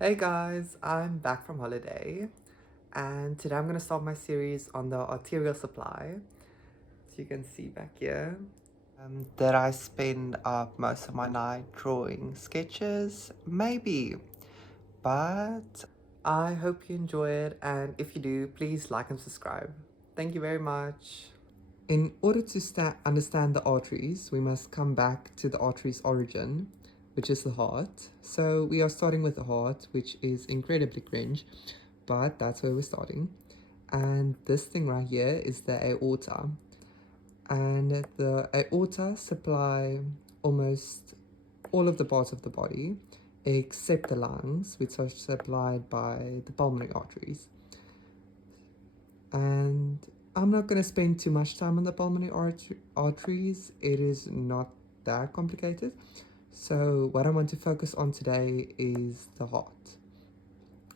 Hey guys, I'm back from holiday and today I'm going to start my series on the arterial supply. So you can see back here that I spend up most of my night drawing sketches, maybe, but I hope you enjoy it, and if you do, please like and subscribe. Thank you very much. In order to understand the arteries, we must come back to the artery's origin, which is the heart. So we are starting with the heart, which is incredibly cringe, but that's where we're starting. And this thing right here is the aorta. And the aorta supply almost all of the parts of the body, except the lungs, which are supplied by the pulmonary arteries. And I'm not going to spend too much time on the pulmonary arteries. It is not that complicated. So what I want to focus on today is the heart.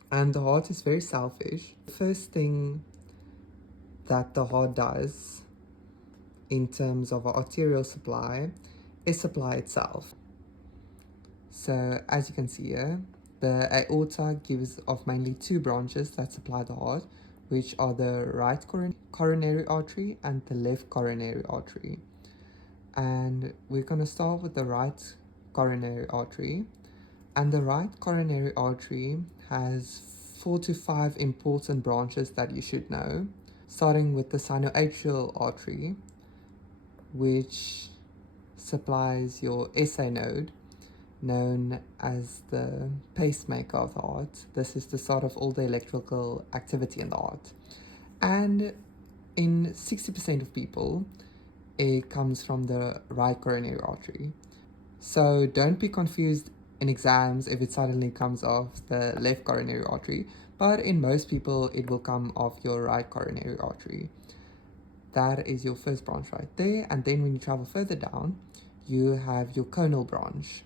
And the heart is very selfish. The first thing that the heart does in terms of arterial supply is supply itself. So as you can see here, the aorta gives off mainly two branches that supply the heart, which are the right coronary artery and the left coronary artery. And we're going to start with the right coronary artery. And the right coronary artery has 4 to 5 important branches that you should know, starting with the sinoatrial artery, which supplies your SA node, known as the pacemaker of the heart. This is the start of all the electrical activity in the heart. And in 60% of people, it comes from the right coronary artery. So don't be confused in exams if it suddenly comes off the left coronary artery, but in most people, it will come off your right coronary artery. That is your first branch right there. And then when you travel further down, you have your conal branch.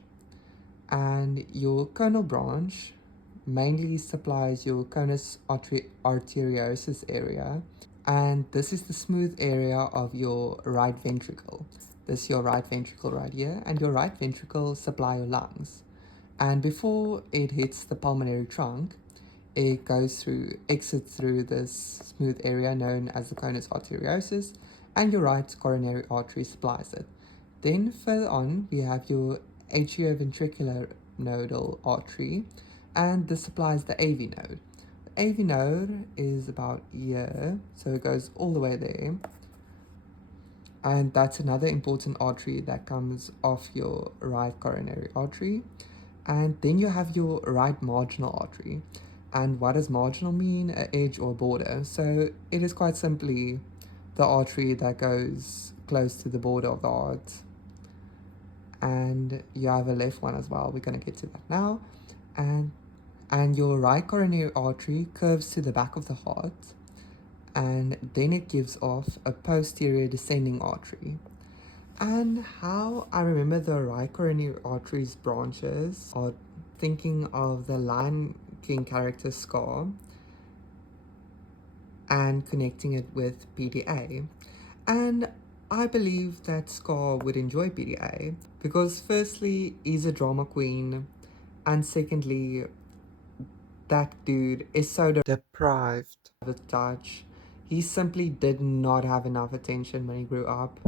And your conal branch mainly supplies your conus arteriosus area, and this is the smooth area of your right ventricle. This is your right ventricle right here, and your right ventricle supply your lungs. And before it hits the pulmonary trunk, it exits through this smooth area known as the conus arteriosus, and your right coronary artery supplies it. Then further on, we have your atrioventricular nodal artery, and this supplies the AV node. The AV node is about here, so it goes all the way there. And that's another important artery that comes off your right coronary artery. And then you have your right marginal artery. And what does marginal mean? An edge or border. So it is quite simply the artery that goes close to the border of the heart. And you have a left one as well. We're going to get to that now. And your right coronary artery curves to the back of the heart, and then it gives off a posterior descending artery. And how I remember the right coronary artery's branches are thinking of the Lion King character Scar and connecting it with PDA. And I believe that Scar would enjoy PDA because firstly, he's a drama queen, and secondly, that dude is so deprived of a touch. He simply did not have enough attention when he grew up.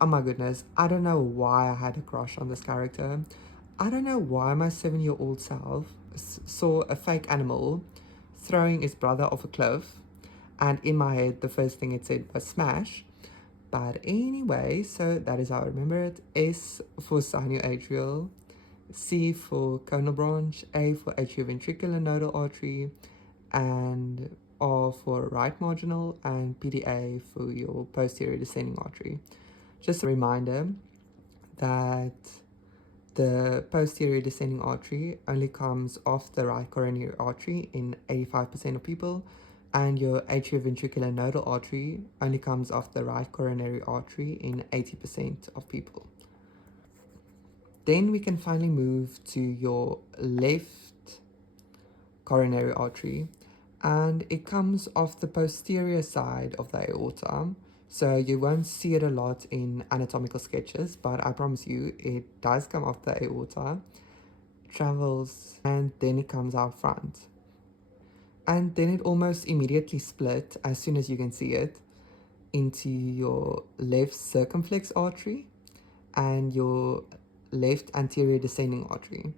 Oh my goodness, I don't know why I had a crush on this character. I don't know why my 7-year-old self saw a fake animal throwing his brother off a cliff, and in my head, the first thing it said was smash. But anyway, so that is how I remember it. S for sinoatrial, C for conal branch, A for atrioventricular nodal artery, and R for right marginal, and PDA for your posterior descending artery. Just a reminder that the posterior descending artery only comes off the right coronary artery in 85% of people, and your atrioventricular nodal artery only comes off the right coronary artery in 80% of people. Then we can finally move to your left coronary artery, and it comes off the posterior side of the aorta. So you won't see it a lot in anatomical sketches, but I promise you it does come off the aorta. travels, and then it comes out front. And then it almost immediately split as soon as you can see it into your left circumflex artery and your left anterior descending artery.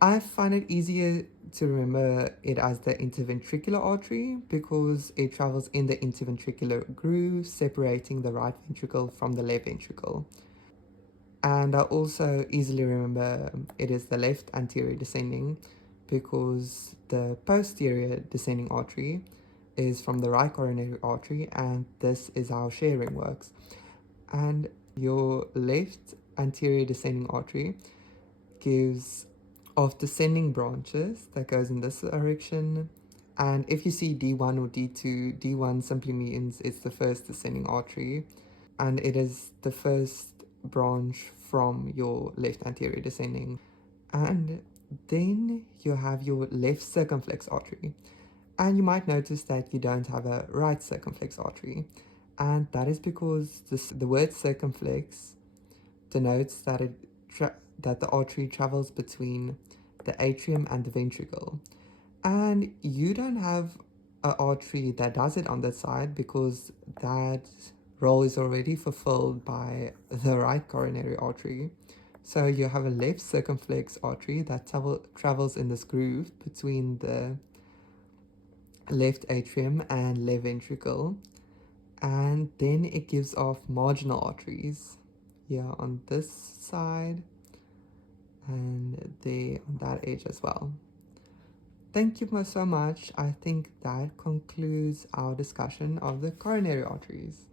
I find it easier to remember it as the interventricular artery because it travels in the interventricular groove, separating the right ventricle from the left ventricle. And I also easily remember it is the left anterior descending because the posterior descending artery is from the right coronary artery, and this is how sharing works. And your left anterior descending artery gives of descending branches that goes in this direction. And if you see D1 or D2, D1 simply means it's the first descending artery, and it is the first branch from your left anterior descending. And then you have your left circumflex artery. And you might notice that you don't have a right circumflex artery. And that is because the word circumflex denotes that that the artery travels between the atrium and the ventricle. And you don't have an artery that does it on that side because that role is already fulfilled by the right coronary artery. So you have a left circumflex artery that travels in this groove between the left atrium and left ventricle, and then it gives off marginal arteries here on this side and there on that edge as well. Thank you so much. I think that concludes our discussion of the coronary arteries.